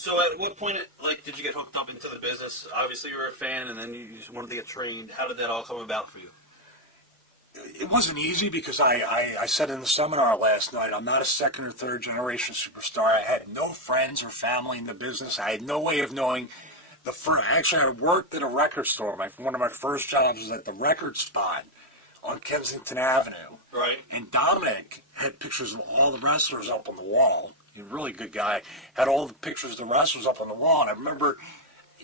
So at what point, did you get hooked up into the business? Obviously, you were a fan, and then you just wanted to get trained. How did that all come about for you? It wasn't easy because I said in the seminar last night, I'm not a second or third generation superstar. I had no friends or family in the business. I had no way of knowing the first. Actually, I worked at a record store. One of my first jobs was at the record spot on Kensington Avenue. Right. And Dominic had pictures of all the wrestlers up on the wall. He's a really good guy. Had all the pictures of the wrestlers up on the wall. And I remember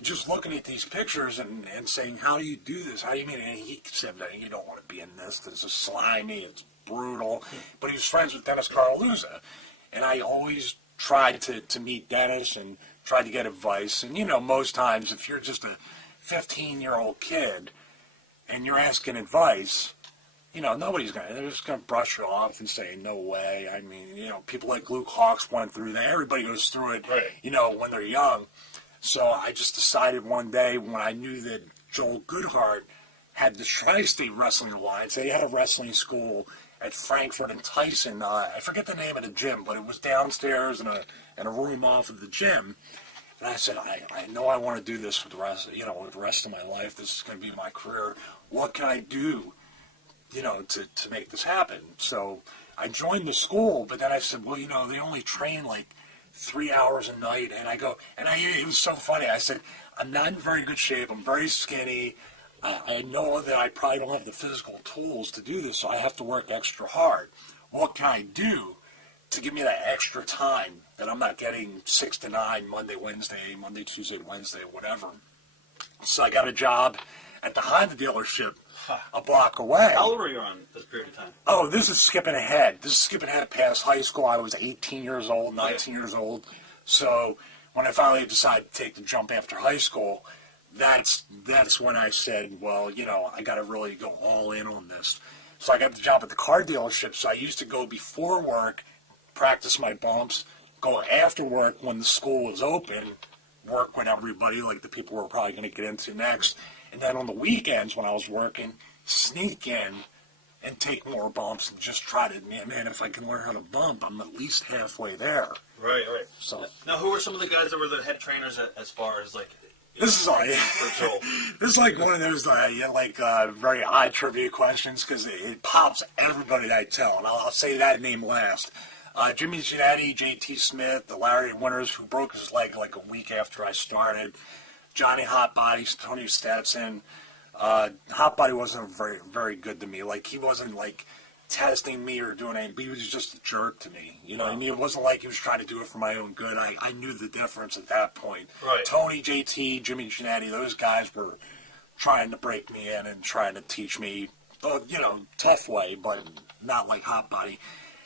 just looking at these pictures and saying, how do you do this? How do you mean? And he said, you don't want to be in this. This is slimy. It's brutal. But he was friends with Dennis Carluzza. And I always tried to meet Dennis and tried to get advice. And, most times if you're just a 15-year-old kid and you're asking advice, they're just going to brush you off and say, no way. I mean, people like Luke Hawks went through that. Everybody goes through it, right. When they're young. So I just decided one day when I knew that Joel Goodhart had the Tri-State Wrestling Alliance, they had a wrestling school at Frankfurt and Tyson. I forget the name of the gym, but it was downstairs in a room off of the gym. And I said, I know I want to do this for the rest, the rest of my life. This is going to be my career. What can I do, to make this happen? So I joined the school, but then I said, well, they only train 3 hours a night, and it was so funny. I said, I'm not in very good shape. I'm very skinny. I know that I probably don't have the physical tools to do this, so I have to work extra hard. What can I do to give me that extra time that I'm not getting 6 to 9, Monday, Tuesday, Wednesday, whatever? So I got a job at the Honda dealership a block away. How old were you on this period of time? Oh, this is skipping ahead. Past high school. I was 18 years old, 19 years old. So when I finally decided to take the jump after high school, that's when I said, well, I got to really go all in on this. So I got the job at the car dealership. So I used to go before work, practice my bumps, go after work when the school was open, work with everybody, like the people we're probably going to get into next. And then on the weekends when I was working, sneak in and take more bumps and just try to, man, if I can learn how to bump, I'm at least halfway there. Right. So now, who were some of the guys that were the head trainers as far as this is one of those very odd trivia questions because it pops everybody that I tell, and I'll say that name last. Jimmy Giannetti, J.T. Smith, the Larry Winters, who broke his leg a week after I started. Johnny Hotbody, Tony Stetson. Hotbody wasn't very, very good to me. He wasn't testing me or doing anything. He was just a jerk to me. You know what I mean? It wasn't like he was trying to do it for my own good. I knew the difference at that point. Right. Tony, JT, Jimmy Giannetti, those guys were trying to break me in and trying to teach me, tough way, but not like Hotbody.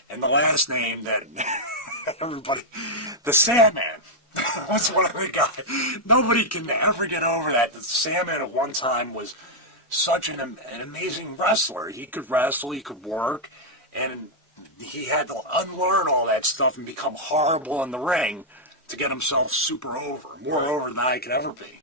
And the last name that everybody, the Sandman. That's one of the guys. Nobody can ever get over that. The Sandman at one time was such an amazing wrestler. He could wrestle, he could work, and he had to unlearn all that stuff and become horrible in the ring to get himself super over, more over than I could ever be.